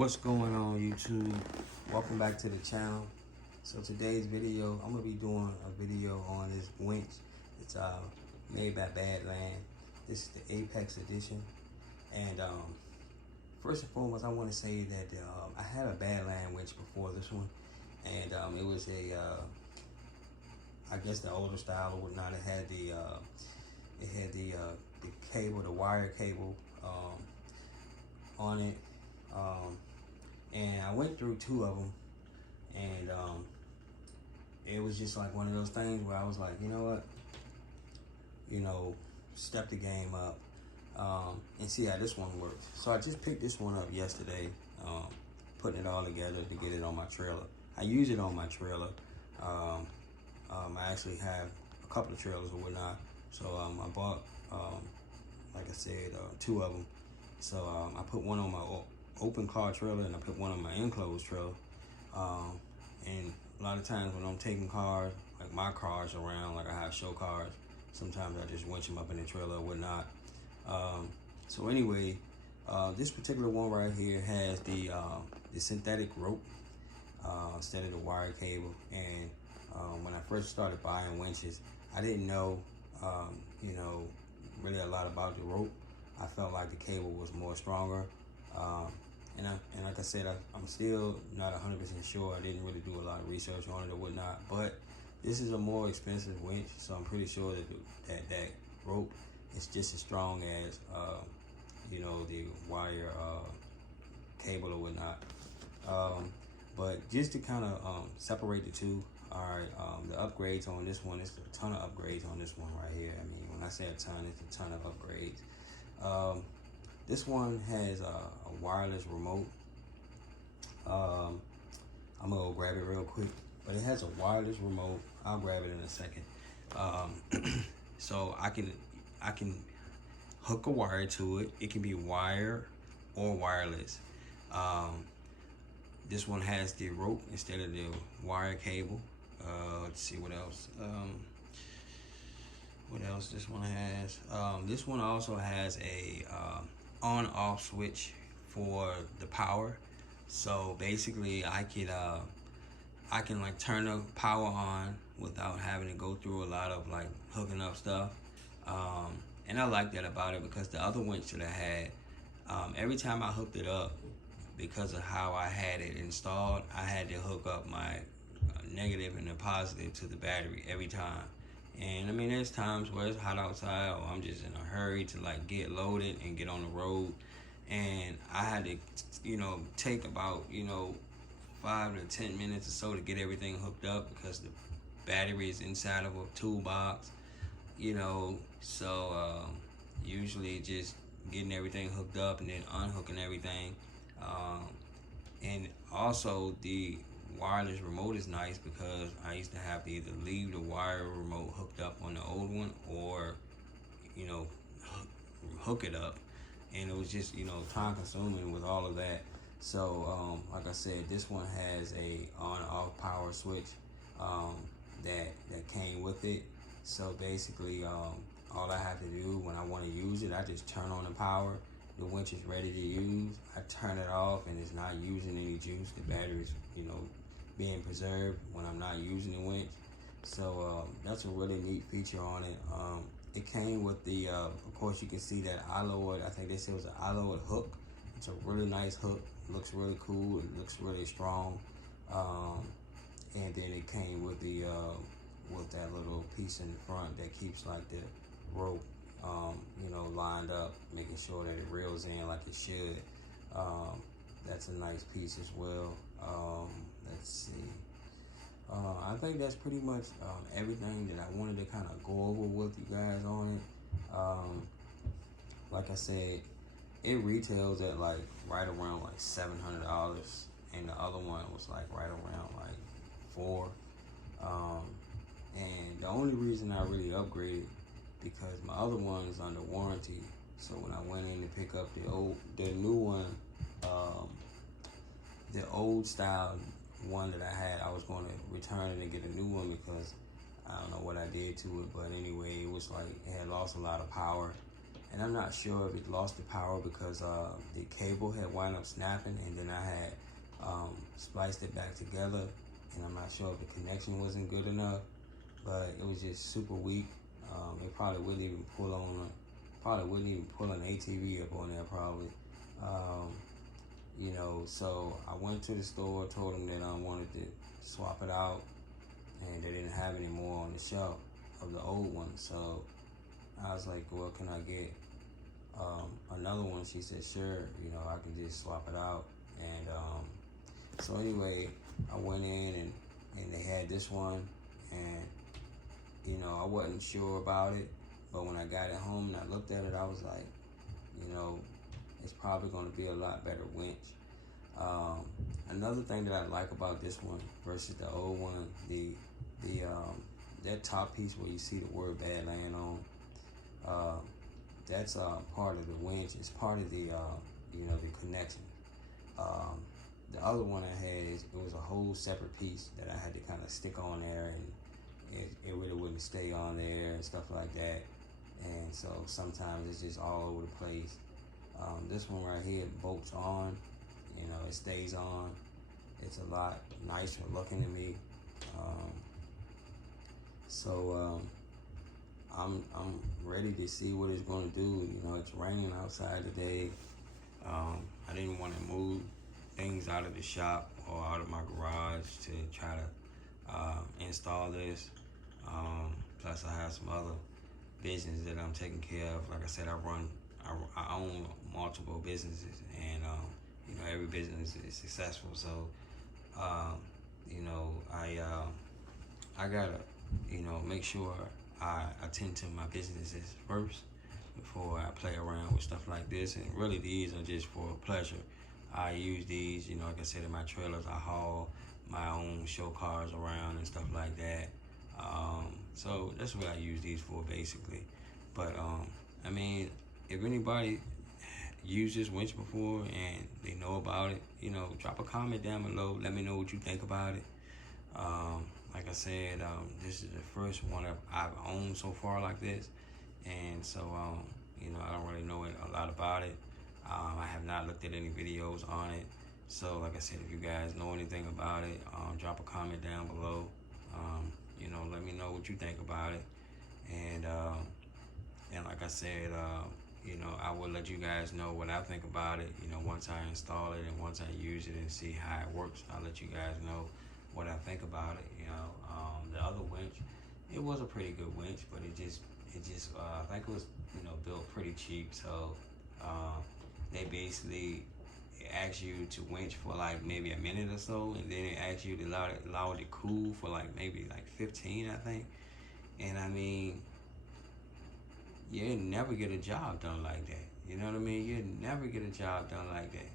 What's going on, YouTube? Welcome back to the channel. So today's video, I'm gonna be doing a video on this winch. It's made by Badland. This is the Apex edition. And first and foremost, I want to say that I had a Badland winch before this one, and it was a I guess the older style or whatnot. It had the cable, the wire cable on it. And I went through two of them, and it was just like one of those things where I was like, you know what, step the game up and see how this one works. So I just picked this one up yesterday, putting it all together to get it on my trailer. I use it on my trailer. I actually have a couple of trailers or whatnot, so I bought, like I said, two of them. So I put one on my open car trailer and I put one on my enclosed trailer. And a lot of times when I'm taking cars, like my cars around, like I have show cars, sometimes I just winch them up in the trailer or whatnot. So anyway, this particular one right here has the synthetic rope instead of the wire cable. And when I first started buying winches, I didn't know, really a lot about the rope. I felt like the cable was more stronger. And like I said, I'm still not 100% sure. I didn't really do a lot of research on it or whatnot. But this is a more expensive winch, so I'm pretty sure that that rope is just as strong as the wire cable or whatnot. But just to kind of separate the two, all right, the upgrades on this one, there's a ton of upgrades on this one right here. I mean, when I say a ton, it's a ton of upgrades. This one has a wireless remote. I'm gonna go grab it real quick, but it has a wireless remote. I'll grab it in a second. So I can hook a wire to it. It can be wire or wireless. This one has the rope instead of the wire cable. Let's see what else. What else this one has? This one also has a on-off switch for the power. So basically, I can like turn the power on without having to go through a lot of like hooking up stuff. And I like that about it, because the other winch that I had, every time I hooked it up, because of how I had it installed, I had to hook up my negative and the positive to the battery every time. And I mean, there's times where it's hot outside or I'm just in a hurry to like get loaded and get on the road. And I had to, take about, 5 to 10 minutes or so to get everything hooked up, because the battery is inside of a toolbox, so usually just getting everything hooked up and then unhooking everything. And also the wireless remote is nice, because I used to have to either leave the wire remote hooked up on the old one or hook it up, and it was just time consuming with all of that. So like I said, this one has a on-off power switch that came with it. So basically all I have to do when I want to use it, I just turn on the power. The winch is ready to use. I turn it off and it's not using any juice. The battery's being preserved when I'm not using the winch. So that's a really neat feature on it. It came with the, of course you can see that alloy, I think they said it was an alloy hook. It's a really nice hook, looks really cool, it looks really strong. And then it came with the, with that little piece in the front that keeps like the rope, lined up, making sure that it reels in like it should. That's a nice piece as well. Let's see. I think that's pretty much everything that I wanted to kind of go over with you guys on it. Like I said, it retails at like right around like $700, and the other one was like right around like $400. And the only reason I really upgraded, because my other one is under warranty. So when I went in to pick up the new one, the old style one that I had, I was going to return it and get a new one, because I don't know what I did to it, but anyway, it was like it had lost a lot of power, and I'm not sure if it lost the power because the cable had wound up snapping, and then I had spliced it back together, and I'm not sure if the connection wasn't good enough, but it was just super weak. It probably wouldn't even pull an ATV up on there probably. So I went to the store, told them that I wanted to swap it out, and they didn't have any more on the shelf of the old one. So I was like, well, can I get another one? She said, sure, I can just swap it out. And so anyway, I went in and they had this one, and I wasn't sure about it, but when I got it home and I looked at it, I was like, it's probably going to be a lot better winch. Another thing that I like about this one versus the old one, that top piece where you see the word Badland on, that's part of the winch. It's part of the the connection. The other one I had it was a whole separate piece that I had to kind of stick on there, and it really wouldn't stay on there and stuff like that. And so sometimes it's just all over the place. This one right here bolts on, it stays on. It's a lot nicer looking to me. I'm ready to see what it's going to do. It's raining outside today. I didn't want to move things out of the shop or out of my garage to try to install this. Plus I have some other business that I'm taking care of. Like I said, I own multiple businesses, and every business is successful. So I gotta make sure I attend to my businesses first before I play around with stuff like this. And really, these are just for pleasure. I use these, like I said, in my trailers. I haul my own show cars around and stuff like that. So that's what I use these for, basically. But if anybody used this winch before and they know about it, drop a comment down below. Let me know what you think about it. Like I said, this is the first one I've owned so far like this, and so I don't really know a lot about it. I have not looked at any videos on it. So like I said, if you guys know anything about it, drop a comment down below. Let me know what you think about it. And like I said, I will let you guys know what I think about it. Once I install it and once I use it and see how it works, I'll let you guys know what I think about it. The other winch, it was a pretty good winch, but it just I think it was built pretty cheap. So they basically ask you to winch for like maybe a minute or so, and then it asks you to allow it to cool for like maybe like 15, I think. And I mean, you never get a job done like that. You know what I mean? You never get a job done like that.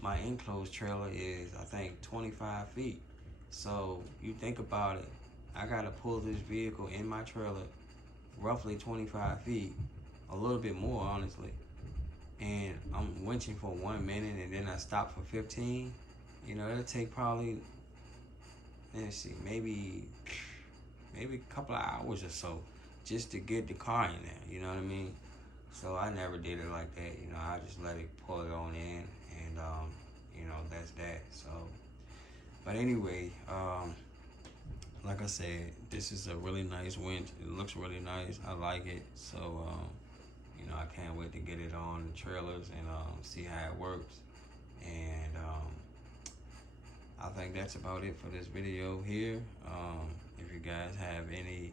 My enclosed trailer is, I think, 25 feet. So you think about it, I gotta pull this vehicle in my trailer roughly 25 feet, a little bit more honestly. And I'm winching for 1 minute and then I stop for 15. It'll take probably, let's see, maybe a couple of hours or so just to get the car in there, you know what I mean? So I never did it like that. I just let it pull it on in, and that's that. So, but anyway, like I said, this is a really nice winch. It looks really nice. I like it. So, I can't wait to get it on the trailers and see how it works. And I think that's about it for this video here. If you guys have any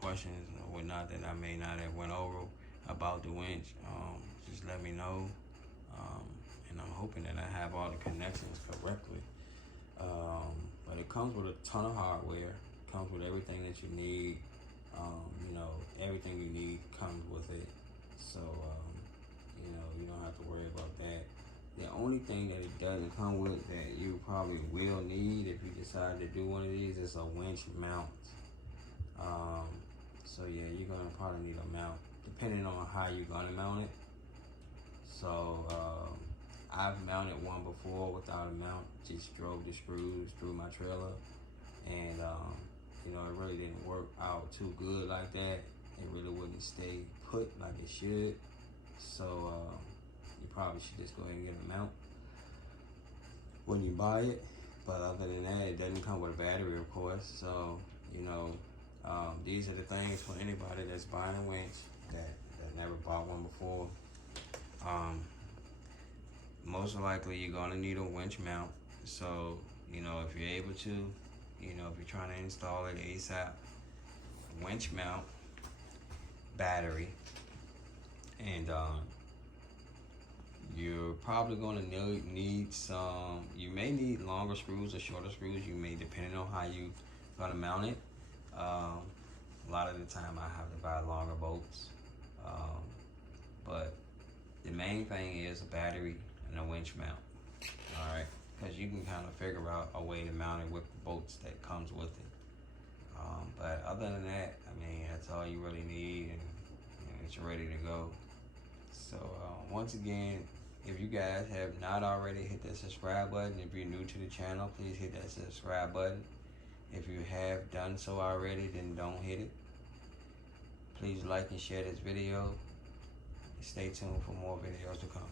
questions or whatnot that I may not have went over about the winch, just let me know. And I'm hoping that I have all the connections correctly. But it comes with a ton of hardware. It comes with everything that you need. Everything you need comes with it. So, you don't have to worry about that. The only thing that it doesn't come with that you probably will need if you decide to do one of these is a winch mount. So yeah, you're gonna probably need a mount depending on how you're gonna mount it. So I've mounted one before without a mount, just drove the screws through my trailer, and you know, it really didn't work out too good like that. It really wouldn't stay put like it should. So you probably should just go ahead and get a mount when you buy it. But other than that, it doesn't come with a battery, of course. So, you know, these are the things for anybody that's buying a winch that never bought one before. Most likely you're gonna need a winch mount. So, you know, if you're able to, you know, if you're trying to install it ASAP, winch mount, battery, and you're probably gonna need some. You may need longer screws or shorter screws. You may, depending on how you gonna mount it. A lot of the time, I have to buy longer bolts, but the main thing is a battery and a winch mount. All right, because you can kind of figure out a way to mount it with the bolts that comes with it. But other than that, I mean, that's all you really need, and it's ready to go. So once again, if you guys have not already hit that subscribe button, if you're new to the channel, please hit that subscribe button. If you have done so already, then don't hit it. Please like and share this video. Stay tuned for more videos to come.